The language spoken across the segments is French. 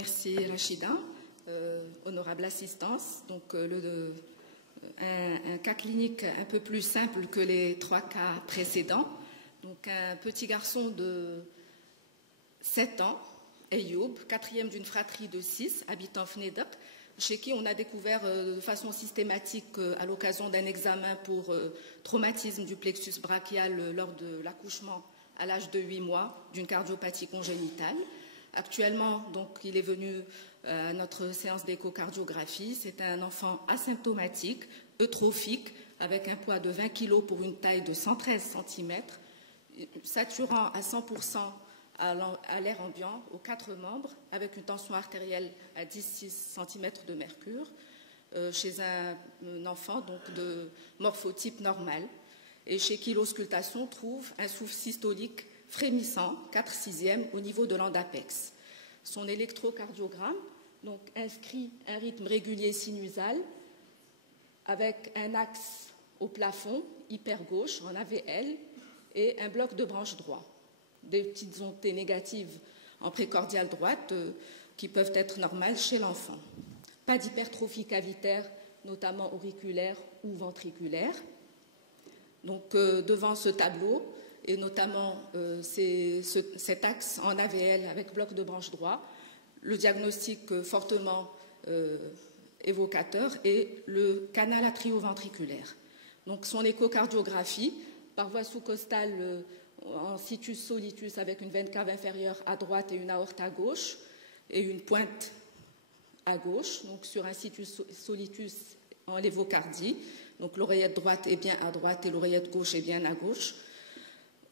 Merci Rachida. Honorable assistance. Donc, un cas clinique un peu plus simple que les 3 cas précédents. Donc, un petit garçon de 7 ans, Ayoub, 4e d'une fratrie de 6, habitant Fnedek, chez qui on a découvert de façon systématique à l'occasion d'un examen pour traumatisme du plexus brachial lors de l'accouchement à l'âge de 8 mois d'une cardiopathie congénitale. Actuellement, donc, il est venu à notre séance d'échocardiographie. C'est un enfant asymptomatique, eutrophique, avec un poids de 20 kg pour une taille de 113 cm, saturant à 100% à l'air ambiant aux 4 membres, avec une tension artérielle à 16 cm de mercure, chez un enfant donc, de morphotype normal, et chez qui l'auscultation trouve un souffle systolique frémissant, 4/6 au niveau de l'endapex. Son électrocardiogramme donc, inscrit un rythme régulier sinusal avec un axe au plafond hyper-gauche en AVL et un bloc de branche droit. Des petites ondes négatives en précordiale droite qui peuvent être normales chez l'enfant. Pas d'hypertrophie cavitaire, notamment auriculaire ou ventriculaire. Donc, devant ce tableau, et notamment cet axe en AVL avec bloc de branche droit, le diagnostic fortement évocateur est le canal atrioventriculaire. Donc, son échocardiographie, par voie sous-costale en situs solitus avec une veine cave inférieure à droite et une aorte à gauche et une pointe à gauche, donc sur un situs solitus en lévocardie. Donc l'oreillette droite est bien à droite et l'oreillette gauche est bien à gauche.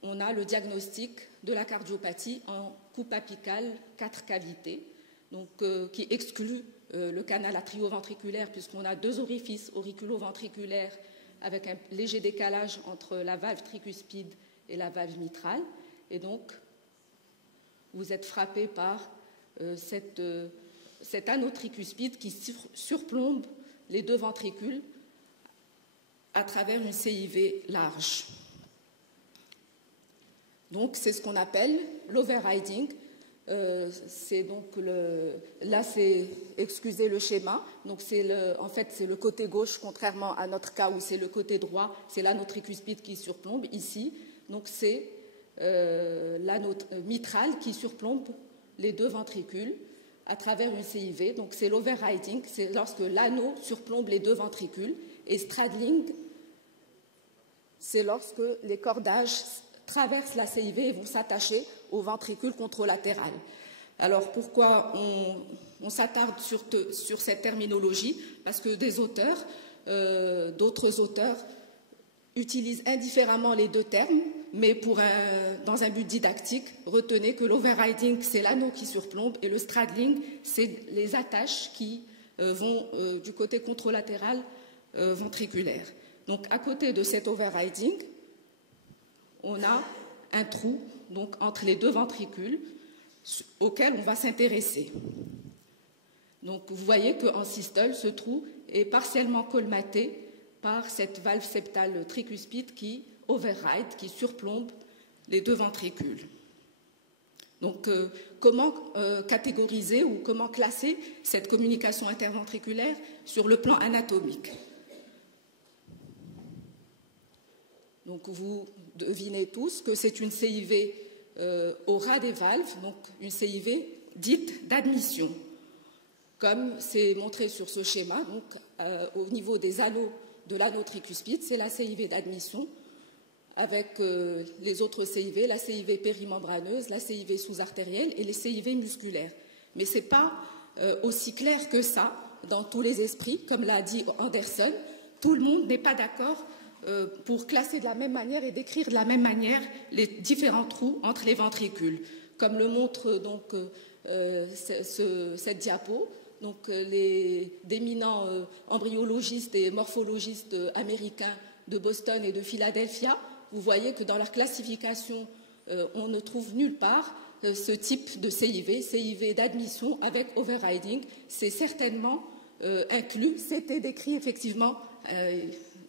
On a le diagnostic de la cardiopathie en coupe apicale 4 cavités, donc, qui exclut le canal atrioventriculaire puisqu'on a 2 orifices auriculo-ventriculaires avec un léger décalage entre la valve tricuspide et la valve mitrale. Et donc, vous êtes frappé par cet anneau tricuspide qui surplombe les 2 ventricules à travers une CIV large. Donc, c'est ce qu'on appelle l'overriding. C'est donc là, c'est, excusez le schéma, donc en fait, c'est le côté gauche, contrairement à notre cas où c'est le côté droit, c'est l'anneau tricuspide qui surplombe ici. Donc, c'est l'anneau mitral qui surplombe les 2 ventricules à travers une CIV. Donc, c'est l'overriding, c'est lorsque l'anneau surplombe les 2 ventricules. Et straddling, c'est lorsque les cordages traversent la CIV et vont s'attacher au ventricule contralatéral. Alors, pourquoi on s'attarde sur cette terminologie? Parce que d'autres auteurs utilisent indifféremment les 2 termes, mais dans un but didactique, retenez que l'overriding, c'est l'anneau qui surplombe, et le straddling, c'est les attaches qui vont du côté contralatéral ventriculaire. Donc, à côté de cet overriding, on a un trou donc, entre les 2 ventricules auquel on va s'intéresser. Donc, vous voyez qu'en systole, ce trou est partiellement colmaté par cette valve septale tricuspide qui override, qui surplombe les 2 ventricules. Donc, comment catégoriser ou comment classer cette communication interventriculaire sur le plan anatomique? Donc, vous devinez tous que c'est une CIV au ras des valves, donc une CIV dite d'admission. Comme c'est montré sur ce schéma, donc, au niveau des anneaux de l'anneau tricuspide, c'est la CIV d'admission, avec les autres CIV, la CIV périmembraneuse, la CIV sous-artérielle et les CIV musculaires. Mais ce n'est pas aussi clair que ça dans tous les esprits, comme l'a dit Anderson. Tout le monde n'est pas d'accord pour classer de la même manière et décrire de la même manière les différents trous entre les ventricules. Comme le montre donc cette diapo, donc d'éminents embryologistes et morphologistes américains de Boston et de Philadelphia, vous voyez que dans leur classification, on ne trouve nulle part ce type de CIV d'admission avec overriding. C'est certainement inclus, c'était décrit effectivement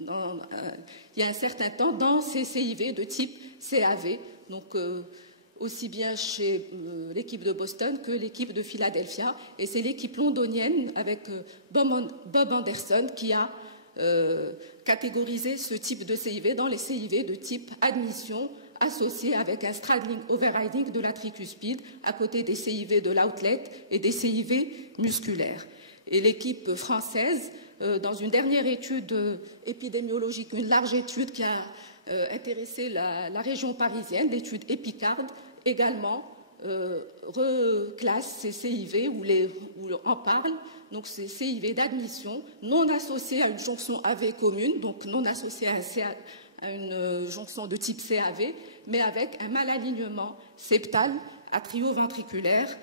il y a un certain temps dans ces CIV de type CAV. Donc, aussi bien chez l'équipe de Boston que l'équipe de Philadelphia. Et c'est l'équipe londonienne avec Bob Anderson qui a catégorisé ce type de CIV dans les CIV de type admission associé avec un straddling overriding de la tricuspide à côté des CIV de l'outlet et des CIV musculaires. Et l'équipe française, dans une dernière étude épidémiologique, une large étude qui a intéressé la région parisienne, l'étude EPICARD, également reclasse ces CIV ou en parle, donc ces CIV d'admission non associés à une jonction AV commune, donc non associés à une jonction de type CAV, mais avec un malalignement septal atrioventriculaire.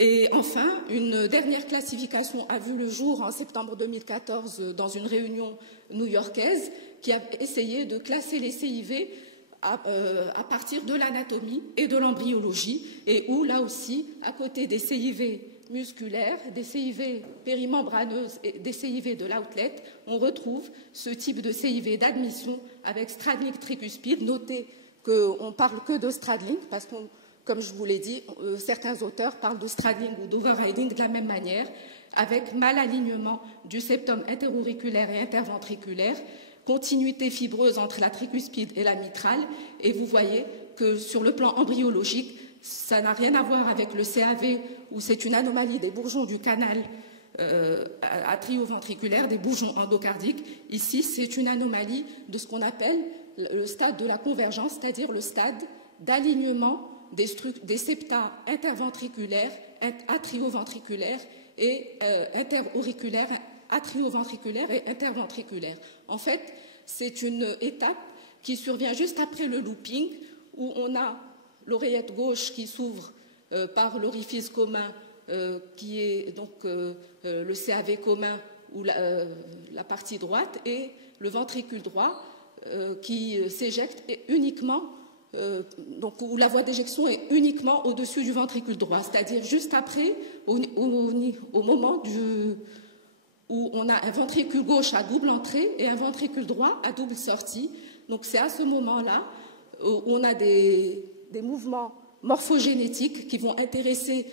Et enfin, une dernière classification a vu le jour en septembre 2014 dans une réunion new-yorkaise qui a essayé de classer les CIV à partir de l'anatomie et de l'embryologie, et où, là aussi, à côté des CIV musculaires, des CIV périmembraneuses et des CIV de l'outlet, on retrouve ce type de CIV d'admission avec straddling tricuspide. Notez qu'on ne parle que de straddling, parce que, comme je vous l'ai dit, certains auteurs parlent de straddling ou d'overriding de la même manière, avec malalignement du septum interauriculaire et interventriculaire, continuité fibreuse entre la tricuspide et la mitrale, et vous voyez que sur le plan embryologique, ça n'a rien à voir avec le CAV, où c'est une anomalie des bourgeons du canal atrioventriculaire, des bourgeons endocardiques. Ici, c'est une anomalie de ce qu'on appelle le stade de la convergence, c'est-à-dire le stade d'alignement des septa interventriculaires, atrioventriculaires et interauriculaires, atrioventriculaires et interventriculaires. En fait, c'est une étape qui survient juste après le looping, où on a l'oreillette gauche qui s'ouvre par l'orifice commun, qui est donc le CAV commun ou la partie droite, et le ventricule droit qui s'éjecte uniquement, donc où la voie d'éjection est uniquement au-dessus du ventricule droit, c'est-à-dire juste après, au moment où on a un ventricule gauche à double entrée et un ventricule droit à double sortie. Donc c'est à ce moment-là où on a des mouvements morphogénétiques qui vont intéresser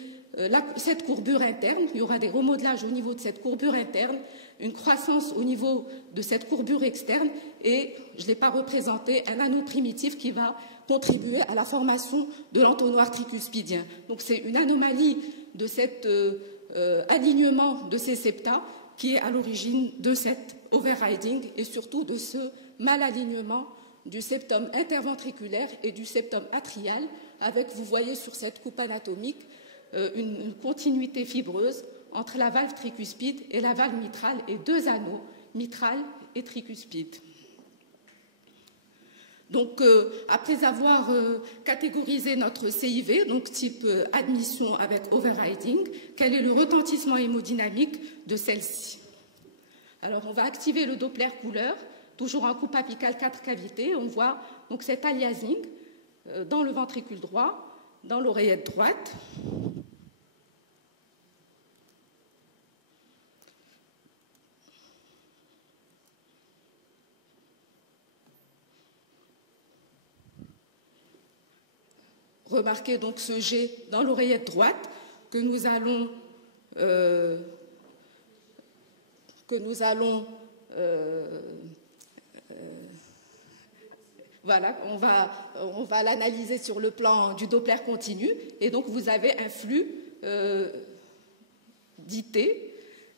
cette courbure interne. Il y aura des remodelages au niveau de cette courbure interne, une croissance au niveau de cette courbure externe et, je ne l'ai pas représenté, un anneau primitif qui va contribuer à la formation de l'entonnoir tricuspidien. Donc c'est une anomalie de cet alignement de ces septa qui est à l'origine de cet overriding et surtout de ce malalignement du septum interventriculaire et du septum atrial, avec, vous voyez sur cette coupe anatomique, une continuité fibreuse entre la valve tricuspide et la valve mitrale et deux anneaux, mitral et tricuspide. Donc, après avoir catégorisé notre CIV, donc type admission avec overriding, quel est le retentissement hémodynamique de celle-ci? Alors, on va activer le Doppler couleur, toujours en coupe apicale 4 cavités. On voit donc cet aliasing dans le ventricule droit, dans l'oreillette droite. Remarquez donc ce G dans l'oreillette droite que nous allons voilà, on va l'analyser sur le plan du Doppler continu, et donc vous avez un flux d'IT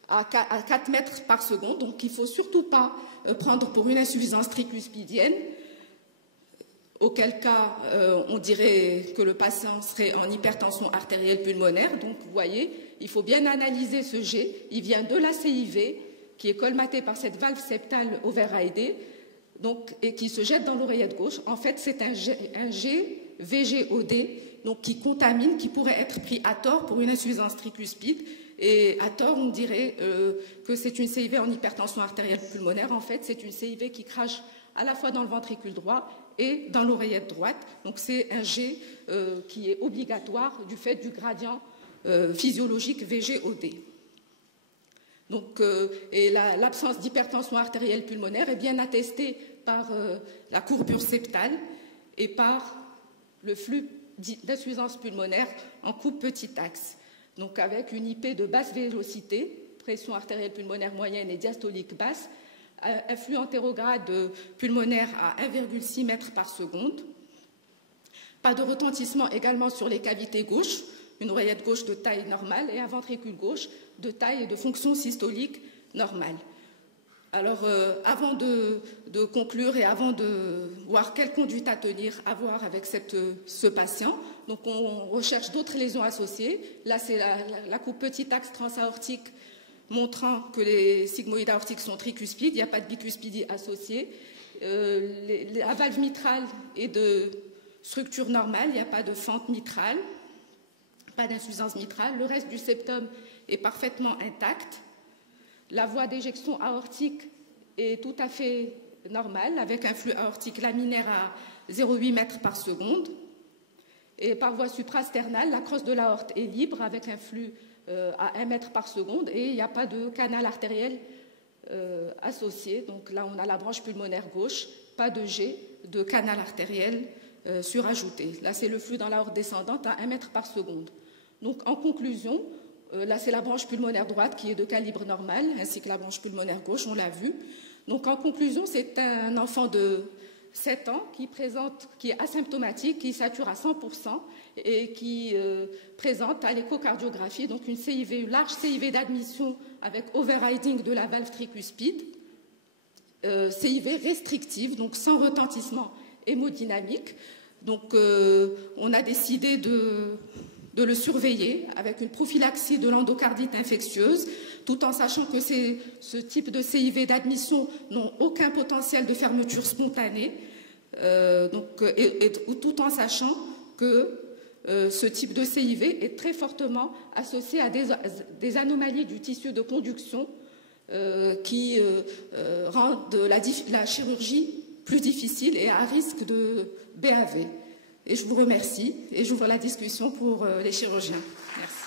à 4 mètres par seconde, donc il ne faut surtout pas prendre pour une insuffisance tricuspidienne, auquel cas on dirait que le patient serait en hypertension artérielle pulmonaire. Donc vous voyez, il faut bien analyser ce G, il vient de la CIV, qui est colmatée par cette valve septale overridée, donc, et qui se jette dans l'oreillette gauche. En fait, c'est un G VGOD, donc qui contamine, qui pourrait être pris à tort pour une insuffisance tricuspide. Et à tort, on dirait que c'est une CIV en hypertension artérielle pulmonaire. En fait, c'est une CIV qui crache à la fois dans le ventricule droit et dans l'oreillette droite. Donc, c'est un G qui est obligatoire du fait du gradient physiologique VGOD. Donc, et l'absence d'hypertension artérielle pulmonaire est bien attestée par la courbure septale et par le flux d'insuffisance pulmonaire en coupe petit axe, donc avec une IP de basse vélocité, pression artérielle pulmonaire moyenne et diastolique basse, influx antérograde pulmonaire à 1,6 m par seconde. Pas de retentissement également sur les cavités gauches, une oreillette gauche de taille normale et un ventricule gauche de taille et de fonction systolique normale. Alors, avant de conclure et avant de voir quelle conduite à tenir, à voir avec ce patient, donc on recherche d'autres lésions associées. Là, c'est la coupe petit axe transaortique montrant que les sigmoïdes aortiques sont tricuspides, il n'y a pas de bicuspidie associée. La valve mitrale est de structure normale, il n'y a pas de fente mitrale, pas d'insuffisance mitrale. Le reste du septum est parfaitement intact. La voie d'éjection aortique est tout à fait normale, avec un flux aortique laminaire à 0,8 m par seconde. Et par voie suprasternale, la crosse de l'aorte est libre, avec un flux à 1 m par seconde, et il n'y a pas de canal artériel associé. Donc là, on a la branche pulmonaire gauche, pas de jet de canal artériel surajouté. Là, c'est le flux dans l'aorte descendante à 1 m par seconde. Donc, en conclusion, là, c'est la branche pulmonaire droite qui est de calibre normal, ainsi que la branche pulmonaire gauche, on l'a vu. Donc, en conclusion, c'est un enfant de 7 ans qui est asymptomatique, qui sature à 100% et qui présente à l'échocardiographie donc une large CIV d'admission avec overriding de la valve tricuspide, CIV restrictive, donc sans retentissement hémodynamique. Donc, on a décidé de le surveiller avec une prophylaxie de l'endocardite infectieuse, tout en sachant que ce type de CIV d'admission n'ont aucun potentiel de fermeture spontanée, tout en sachant que ce type de CIV est très fortement associé à des anomalies du tissu de conduction qui rendent la chirurgie plus difficile et à risque de BAV. Et je vous remercie et j'ouvre la discussion pour les chirurgiens. Merci.